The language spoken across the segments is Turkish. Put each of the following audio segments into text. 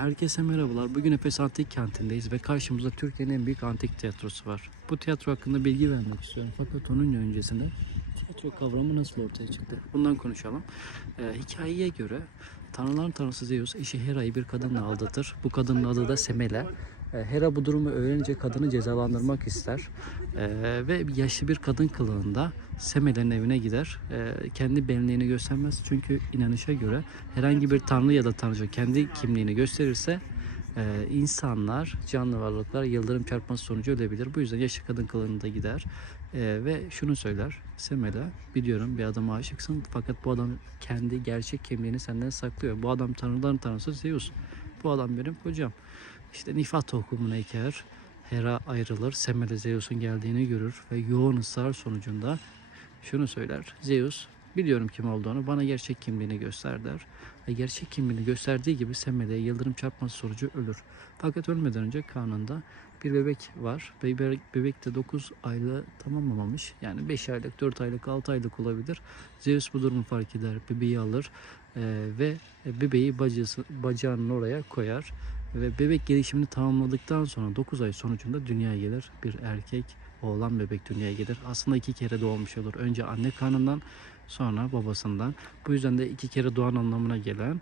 Herkese merhabalar. Bugün Efes Antik Kenti'ndeyiz ve karşımızda Türkiye'nin en büyük antik tiyatrosu var. Bu tiyatro hakkında bilgi vermek istiyorum. Fakat onun öncesinde tiyatro kavramı nasıl ortaya çıktı? Bundan konuşalım. Ee, hikayeye göre Tanrıların tanrısı Zeus eşi Hera'yı bir kadınla aldatır. Bu kadının adı da Semele. Ee, Hera bu durumu öğrenince kadını cezalandırmak ister. Ee, ve yaşlı bir kadın kılığında Semele'nin evine gider. Ee, kendi benliğini göstermez çünkü inanışa göre herhangi bir tanrı ya da tanrıça kendi kimliğini gösterirse e, insanlar, canlı varlıklar yıldırım çarpması sonucu ölebilir. Bu yüzden yaşlı kadın kılığında gider ve şunu söyler. Semele biliyorum bir adama aşıksın fakat bu adam kendi gerçek kimliğini senden saklıyor. Bu adam tanrıların tanrısı Zeus. Bu adam benim kocam. İşte nifah tohumuna eker. Hera ayrılır. Semele Zeus'un geldiğini görür ve yoğun ısrar sonucunda şunu söyler. Zeus biliyorum kim olduğunu bana gerçek kimliğini göster der. Ve gerçek kimliğini gösterdiği gibi Semele'ye yıldırım çarpması sonucu ölür. Fakat ölmeden önce karnında bir bebek var. Bebek, bebek de 9 aylığı tamamlamamış. Yani 5 aylık, 4 aylık, 6 aylık olabilir. Zeus bu durumu fark eder. Bebeği alır eee, ve bebeği bacısı, bacağının oraya koyar. Ve bebek gelişimini tamamladıktan sonra 9 ay sonucunda dünyaya gelir. Bir erkek oğlan bebek dünyaya gelir. Aslında iki kere doğmuş olur. Önce anne karnından sonra babasından. Bu yüzden de iki kere doğan anlamına gelen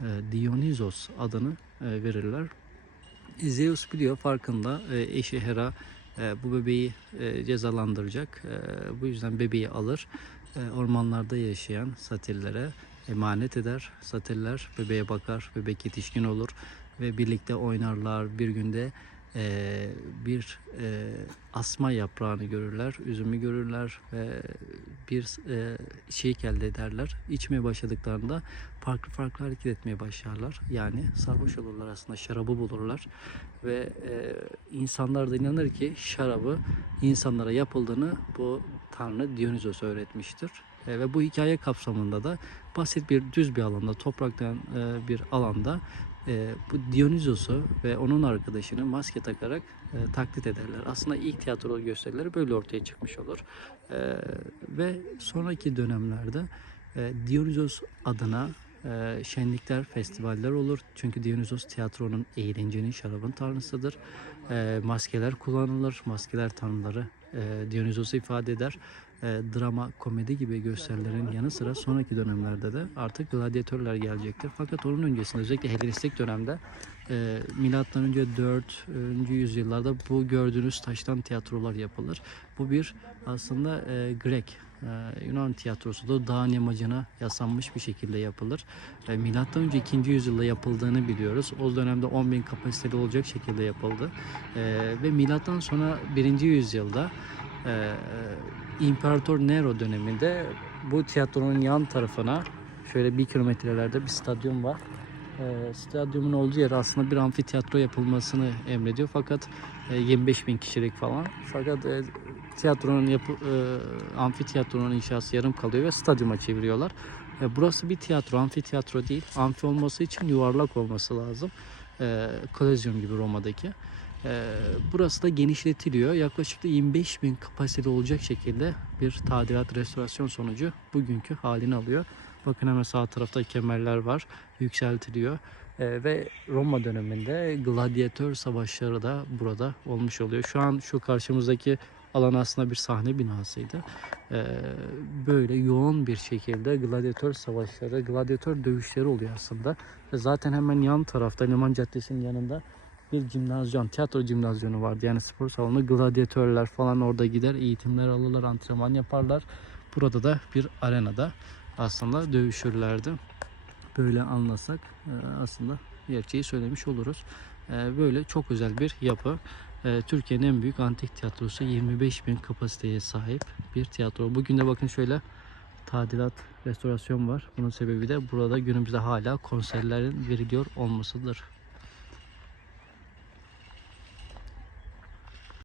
e, Dionysos adını e, verirler. Zeus biliyor farkında e, eşi Hera e, bu bebeği e, cezalandıracak. E, bu yüzden bebeği alır. E, ormanlarda yaşayan satillere emanet eder. Satiller bebeğe bakar. Bebek yetişkin olur ve birlikte oynarlar. Bir günde e, bir e, asma yaprağını görürler, üzümü görürler ve bir e, içecek elde ederler. İçmeye başladıklarında farklı farklı hareket etmeye başlarlar. Yani sarhoş olurlar aslında, şarabı bulurlar ve e, insanlar da inanır ki şarabı insanlara yapıldığını bu tanrı Dionysos öğretmiştir. E, ve bu hikaye kapsamında da basit bir düz bir alanda, topraktan e, bir alanda e, bu Dionysos'u ve onun arkadaşını maske takarak e, taklit ederler. Aslında ilk tiyatro gösterileri böyle ortaya çıkmış olur. E, ve sonraki dönemlerde e, Dionysos adına e, şenlikler, festivaller olur. Çünkü Dionysos tiyatronun, eğlencenin, şarabın tanrısıdır. E, maskeler kullanılır. Maskeler tanrıları e, Dionysos'u ifade eder. E, drama, komedi gibi gösterilerin yanı sıra sonraki dönemlerde de artık gladyatörler gelecektir. Fakat onun öncesinde özellikle Helenistik dönemde e, milattan önce 4. yüzyıllarda bu gördüğünüz taştan tiyatrolar yapılır. Bu bir aslında e, Grek e, Yunan tiyatrosu da dağın yamacına yaslanmış bir şekilde yapılır. E, Milattan önce 2. yüzyılda yapıldığını biliyoruz. O dönemde 10.000 kapasiteli olacak şekilde yapıldı. E, ve milattan sonra 1. yüzyılda e, İmparator Nero döneminde bu tiyatronun yan tarafına şöyle bir kilometrelerde bir stadyum var. E, stadyumun olduğu yer aslında bir amfiteyatro yapılmasını emrediyor fakat e, 25 bin kişilik falan. Fakat e, tiyatronun yapı, e, amfiteyatronun inşası yarım kalıyor ve stadyuma çeviriyorlar. E, burası bir tiyatro, amfiteyatro değil. Amfi olması için yuvarlak olması lazım. E, Kolezyum gibi Roma'daki. E, burası da genişletiliyor. Yaklaşık da 25 bin kapasiteli olacak şekilde bir tadilat, restorasyon sonucu bugünkü halini alıyor. Bakın hemen sağ tarafta kemerler var. Yükseltiliyor. E, ve Roma döneminde gladyatör savaşları da burada olmuş oluyor. Şu an şu karşımızdaki alan aslında bir sahne binasıydı. E, böyle yoğun bir şekilde gladyatör savaşları, gladyatör dövüşleri oluyor aslında. Zaten hemen yan tarafta Liman Caddesi'nin yanında bir cimnazyon, tiyatro cimnazyonu vardı. Yani spor salonu, gladyatörler falan orada gider, eğitimler alırlar, antrenman yaparlar. Burada da bir arenada aslında dövüşürlerdi. Böyle anlasak e, aslında gerçeği söylemiş oluruz. E, Böyle çok özel bir yapı. E, Türkiye'nin en büyük antik tiyatrosu 25 bin kapasiteye sahip bir tiyatro. Bugün de bakın şöyle tadilat, restorasyon var. Bunun sebebi de burada günümüzde hala konserlerin veriliyor olmasıdır.